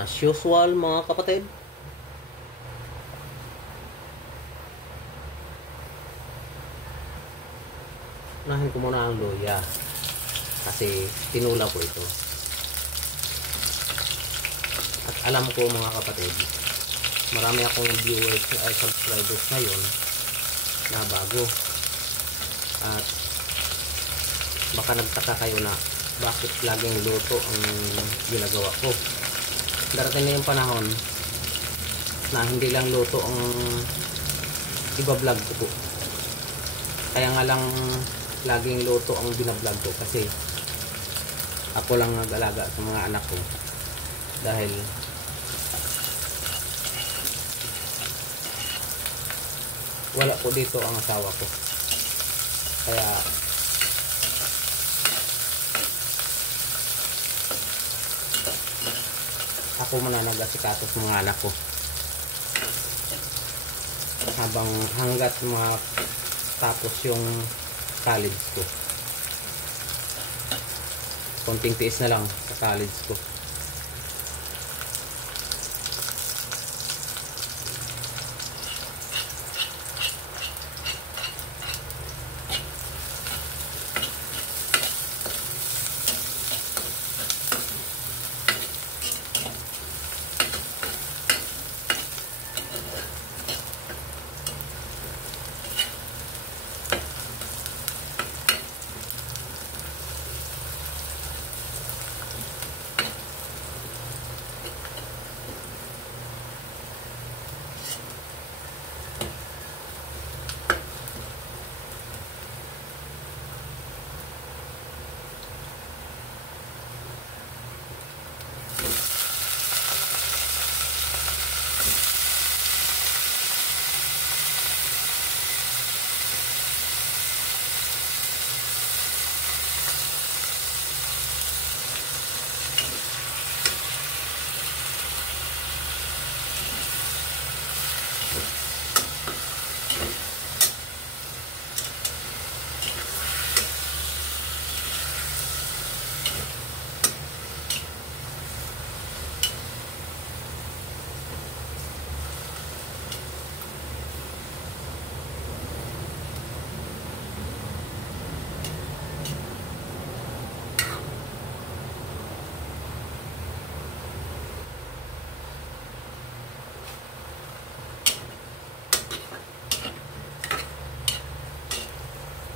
As usual mga kapatid, unahin ko muna ang luya kasi tinula ko ito. At alam ko mga kapatid, marami akong viewers ay subscribers ngayon na bago, at baka nagtaka kayo na bakit laging luto ang ginagawa ko. Darating na yung panahon na hindi lang luto ang iba-vlog ko po. Kaya nga lang laging luto ang binablog ko kasi ako lang nag-alaga sa mga anak ko, dahil wala po dito ang asawa ko. Kaya ako mananagasikaso sa mga anak ko hanggat tapos yung college ko. Konting tiis na lang sa college ko.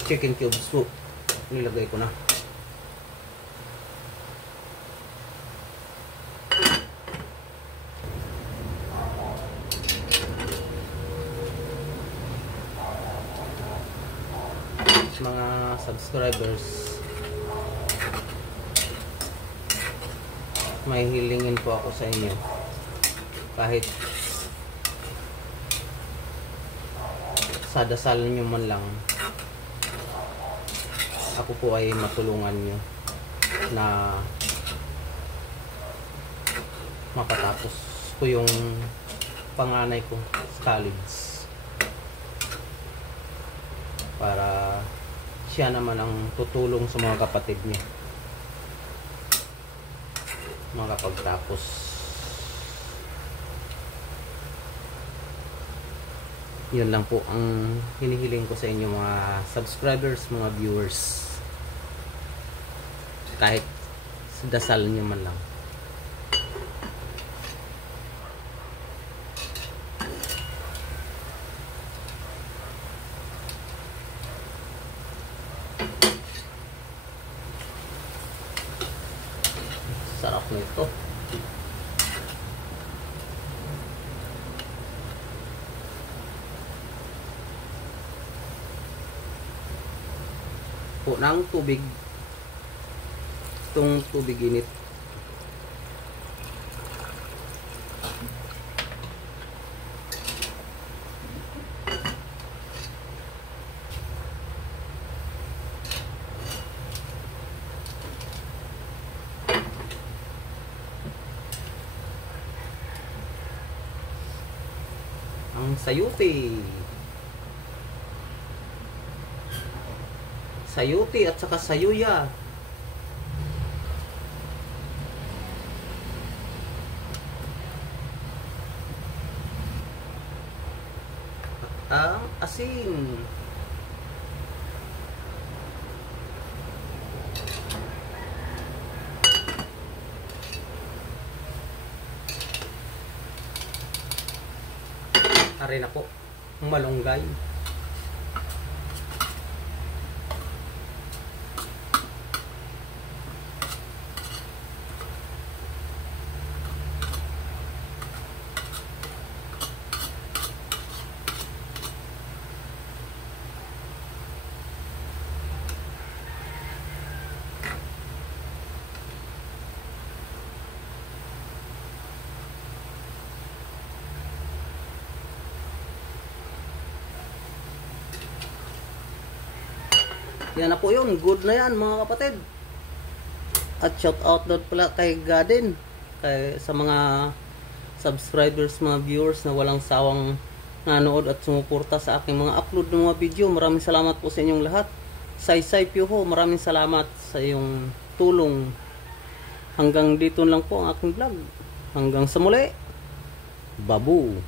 Chicken cubes po, nilagay ko na. Mga subscribers, may hilingin po ako sa inyo. Kahit sa dasal nyo man lang, ako po ay matulungan nyo na mapatapos ko yung panganay ko sa college, para siya naman ang tutulong sa mga kapatid niya makapagtapos. Yun lang po ang hinihiling ko sa inyo mga subscribers, mga viewers. Kahit sa dasal nyo man lang. Sarap nito. Po ng tubig, itong tubig init. Ang sayuti at saka sayuya. asin. Ari na po, malunggay. Yan na po yun. Good na yan mga kapatid. At shout out doon pala kay Gaden. Sa mga subscribers, mga viewers na walang sawang nanood at sumuporta sa aking mga upload ng mga video. Maraming salamat po sa inyong lahat. Saysay Pyoho, maraming salamat sa iyong tulong. Hanggang dito lang po ang aking vlog. Hanggang sa muli. Babu.